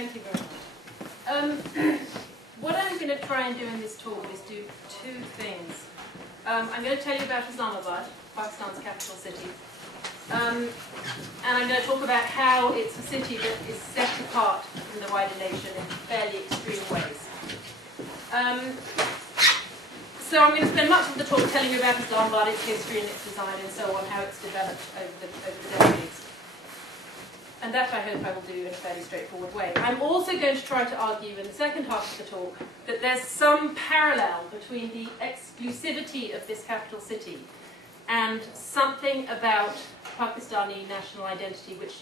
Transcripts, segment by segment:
Thank you very much. What I'm going to try and do in this talk is do two things. I'm going to tell you about Islamabad, Pakistan's capital city. And I'm going to talk about how it's a city that is set apart from the wider nation in fairly extreme ways. So I'm going to spend much of the talk telling you about Islamabad, its history and its design and so on, how it's developed over the decades. And that I hope I will do in a fairly straightforward way. I'm also going to try to argue in the second half of the talk that there's some parallel between the exclusivity of this capital city and something about Pakistani national identity which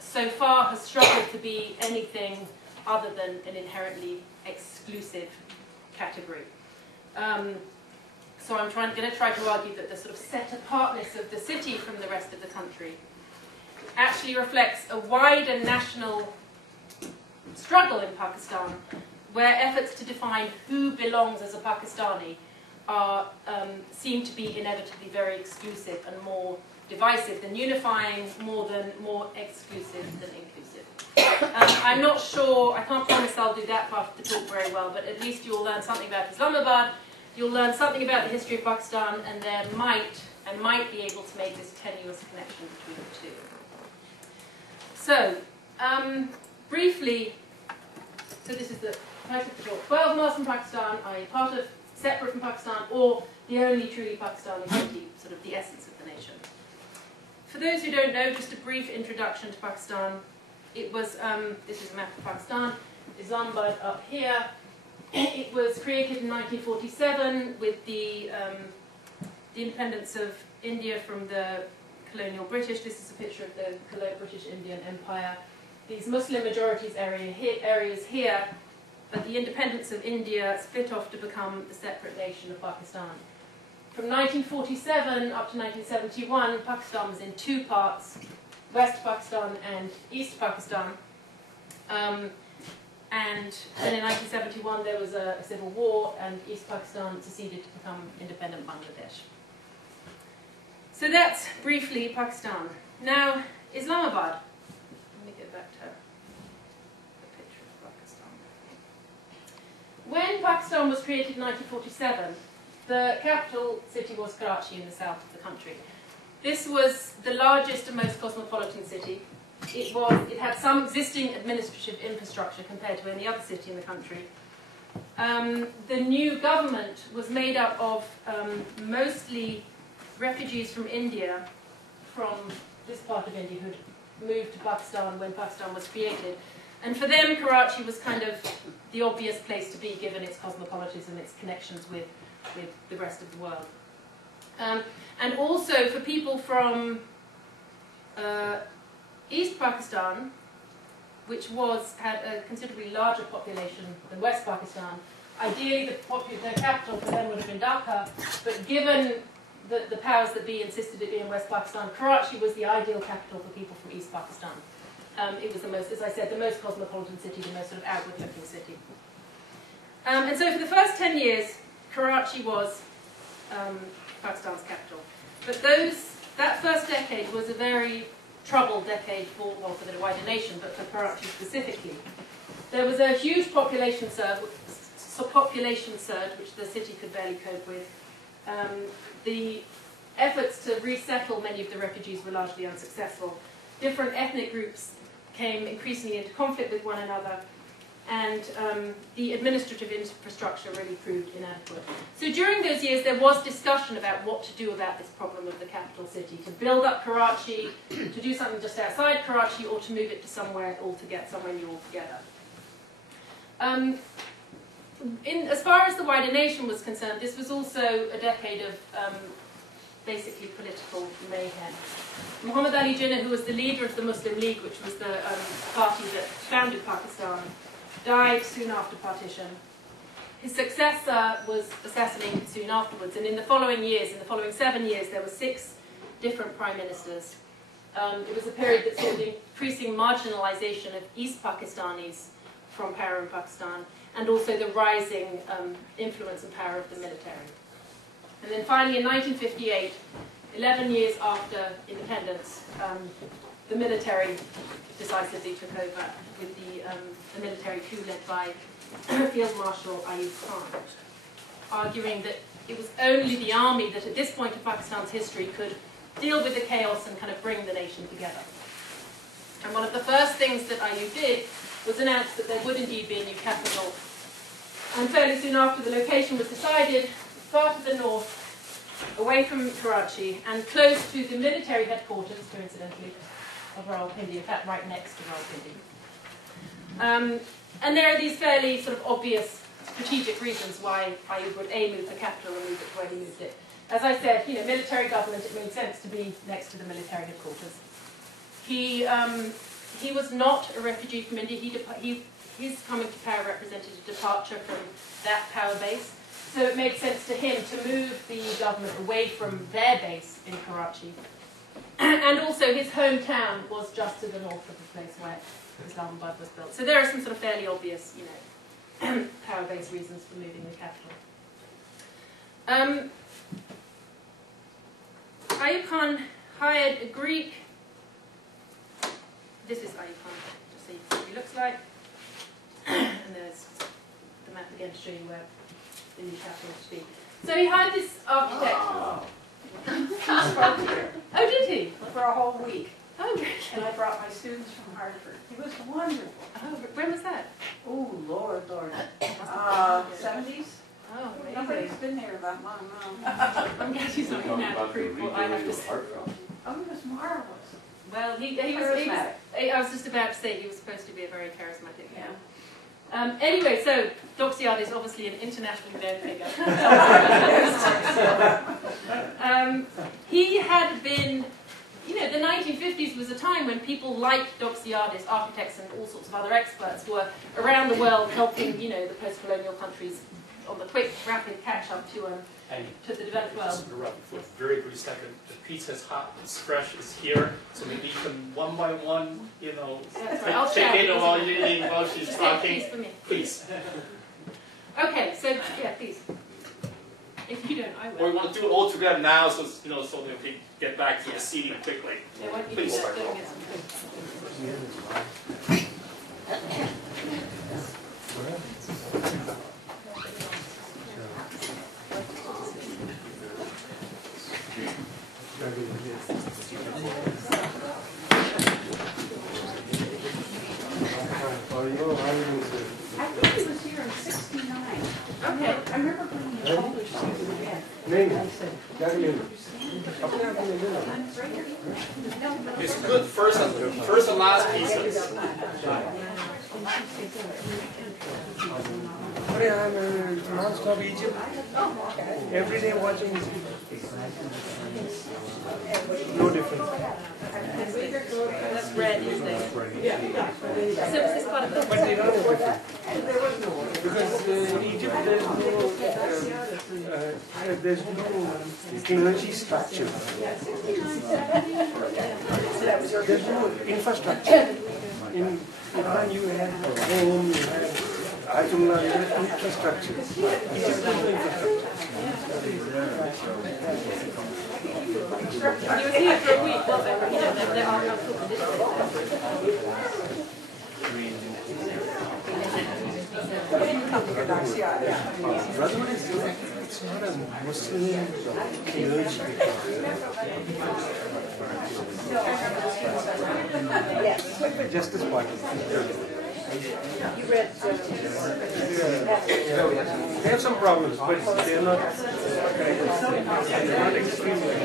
so far has struggled to be anything other than an inherently exclusive category. So I'm going to try to argue that the sort of set-apartness of the city from the rest of the country actually reflects a wider national struggle in Pakistan, where efforts to define who belongs as a Pakistani are seem to be inevitably very exclusive and more divisive than unifying, more exclusive than inclusive. I'm not sure, I can't promise I'll do that part of the talk very well, but at least you'll learn something about Islamabad, you'll learn something about the history of Pakistan, and there might be able to make this tenuous connection between the two. So, briefly, so this is the title of the talk, 12 miles from Pakistan, i.e. part of, separate from Pakistan, or the only truly Pakistani city, sort of the essence of the nation. For those who don't know, just a brief introduction to Pakistan. It was, this is a map of Pakistan, Islamabad up here. It was created in 1947 with the independence of India from the colonial British. This is a picture of the British Indian Empire. These Muslim majorities areas here, but the independence of India split off to become the separate nation of Pakistan. From 1947 up to 1971, Pakistan was in two parts, West Pakistan and East Pakistan. And then in 1971 there was a civil war and East Pakistan seceded to become independent Bangladesh. So that's briefly Pakistan. Now, Islamabad. Let me get back to the picture of Pakistan. When Pakistan was created in 1947, the capital city was Karachi in the south of the country. This was the largest and most cosmopolitan city. It had some existing administrative infrastructure compared to any other city in the country. The new government was made up of mostly refugees from India, from this part of India, who'd moved to Pakistan when Pakistan was created. And for them, Karachi was kind of the obvious place to be, given its cosmopolitanism, its connections with the rest of the world. And also for people from East Pakistan, which had a considerably larger population than West Pakistan, ideally the capital for them would have been Dhaka, but given the powers that be insisted it be in West Pakistan, Karachi was the ideal capital for people from East Pakistan. It was the most, as I said, the most cosmopolitan city, the most sort of outward-looking city. And so for the first 10 years, Karachi was Pakistan's capital. But that first decade was a very troubled decade for the wider nation, but for Karachi specifically. There was a huge population surge, which the city could barely cope with. The efforts to resettle many of the refugees were largely unsuccessful. Different ethnic groups came increasingly into conflict with one another, and the administrative infrastructure really proved inadequate. So during those years there was discussion about what to do about this problem of the capital city, to build up Karachi, to do something just outside Karachi, or to move it to somewhere new altogether. As far as the wider nation was concerned, this was also a decade of basically political mayhem. Muhammad Ali Jinnah, who was the leader of the Muslim League, which was the party that founded Pakistan, died soon after partition. His successor was assassinated soon afterwards, and in the following 7 years, there were 6 different prime ministers. It was a period that saw the increasing marginalization of East Pakistanis from power in Pakistan, and also the rising influence and power of the military. And then finally in 1958, 11 years after independence, the military decisively took over with the military coup led by Field Marshal Ayub Khan, arguing that it was only the army that at this point of Pakistan's history could deal with the chaos and kind of bring the nation together. And one of the first things that Ayub did was announce that there would indeed be a new capital. And fairly soon after, the location was decided, far to the north, away from Karachi, and close to the military headquarters, coincidentally, of Rawalpindi, in fact, right next to Rawalpindi. And there are these fairly sort of obvious strategic reasons why Ayub would move the capital and move it to where he moved it. As I said, military government, it made sense to be next to the military headquarters. He was not a refugee from India. His coming to power represented a departure from that power base. So it made sense to him to move the government away from their base in Karachi. And also his hometown was just to the north of the place where Islamabad was built. So there are some sort of fairly obvious, power-based reasons for moving the capital. Ayub Khan hired a Greek. This is Ayub Khan, just so you see what he looks like. And there's the map again to show you where the new capital should be. So he hired this architect. Oh, did he? For a whole week. Oh, really? And I brought my students from Hartford. It was wonderful. Oh, when was that? Oh, Lord. 70s? Oh, amazing. Nobody's been there that long now. I'm guessing he's not going to prove what I have to say. Oh, it was marvelous. Well, he was, I was just about to say he was supposed to be a very charismatic man. Anyway, so Doxiad is obviously an internationally known figure. He had been, the 1950s was a time when people like Doxiadis, architects and all sorts of other experts were around the world helping, the post-colonial countries on the quick, rapid catch-up to the developed world. For a very brief second, the pizza's hot, it's fresh, it's here, so maybe you can one by one, That's right. I'll take shout. it while you're eating, while she's Just talking. please for me. Please. Okay, so yeah, please. If you don't, I will. Or we want to do it all together now, so so that we can get back to the seating quickly. Yeah, why don't you Please. do that? Go and get some food. I think he was here in '69. Okay. I remember bringing a Polish student again. I said, It's good first and last pieces. I'm non-stop Egypt. Every day watching Egypt. No difference. That's red, isn't it? Yeah. So is this part of the... But Iran is different. Because in Egypt there's no energy structure. There's no infrastructure. In Iran you have home, you have Ayatollah, you have infrastructure. Egypt has no infrastructure. You were here for a week, well, there are helpful conditions. Brotherhood is different. It's not a Muslim energy. Justice Party. you read They have some problems, but they're not extremely.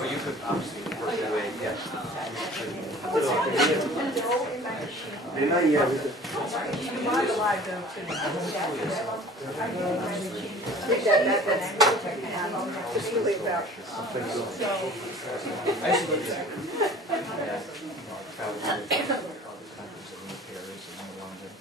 Well, you could obviously work your way, yeah. that's really about. Yeah. Travel to